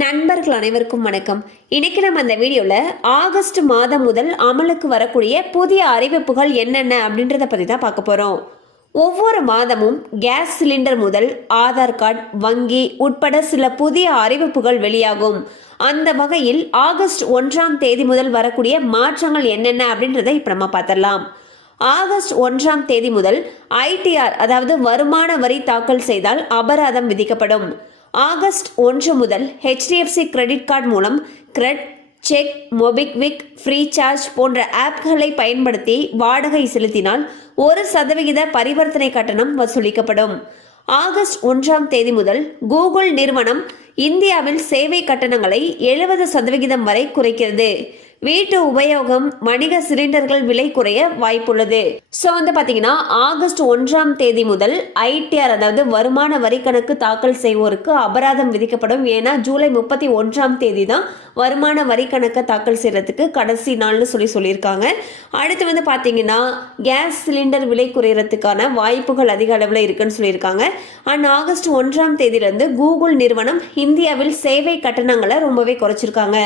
நண்பர்கள் அனைவருக்கும் வணக்கம். இன்னைக்கு நம்ம அந்த வீடியோவில் ஆகஸ்ட் மாதம் முதல் அமலுக்கு வரக்கூடிய புதிய அறிவிப்புகள் என்னென்ன அப்படின்றத பற்றி தான் பார்க்க போகிறோம். ஒவ்வொரு மாதமும் கேஸ் சிலிண்டர் முதல் ஆதார் கார்டு, வங்கி உட்பட சில புதிய அறிவிப்புகள் வெளியாகும். அந்த வகையில் ஆகஸ்ட் 1ஆம் தேதி முதல் வரக்கூடிய மாற்றங்கள் என்னென்ன அப்படின்றத இப்போ நம்ம பார்த்துடலாம். ஆகஸ்ட் 1ஆம் தேதி முதல் ITR அதாவது வருமான வரி தாக்கல் செய்தால் அபராதம் விதிக்கப்படும். ஆகஸ்ட் 1 முதல் HDFC கிரெடிட் கார்டு மூலம் கிரெட், செக், மொபிக்விக், ஃப்ரீ சார்ஜ் போன்ற ஆப்களை பயன்படுத்தி வாடகை செலுத்தினால் 1% பரிவர்த்தனை கட்டணம் வசூலிக்கப்படும். ஆகஸ்ட் 1ஆம் தேதி முதல் கூகுள் நிறுவனம் இந்தியாவில் சேவை கட்டணங்களை 70% வரை குறைக்கிறது. வீட்டு உபயோகம் வணிக சிலிண்டர்கள் விலை குறைய வாய்ப்புள்ளது. ஸோ பார்த்தீங்கன்னா ஆகஸ்ட் 1ஆம் தேதி முதல் ITR அதாவது வருமான வரி கணக்கு தாக்கல் செய்வோருக்கு அபராதம் விதிக்கப்படும். ஏன்னா ஜூலை 31ஆம் தேதி தான் வருமான வரி கணக்கை தாக்கல் செய்யறதுக்கு கடைசி நாள்னு சொல்லியிருக்காங்க. அடுத்து பார்த்தீங்கன்னா கேஸ் சிலிண்டர் விலை குறையறதுக்கான வாய்ப்புகள் அதிக அளவில் இருக்குன்னு சொல்லியிருக்காங்க. அண்ட் ஆகஸ்ட் 1ஆம் தேதியிலிருந்து கூகுள் நிறுவனம் இந்தியாவில் சேவை கட்டணங்களை ரொம்பவே குறைச்சிருக்காங்க.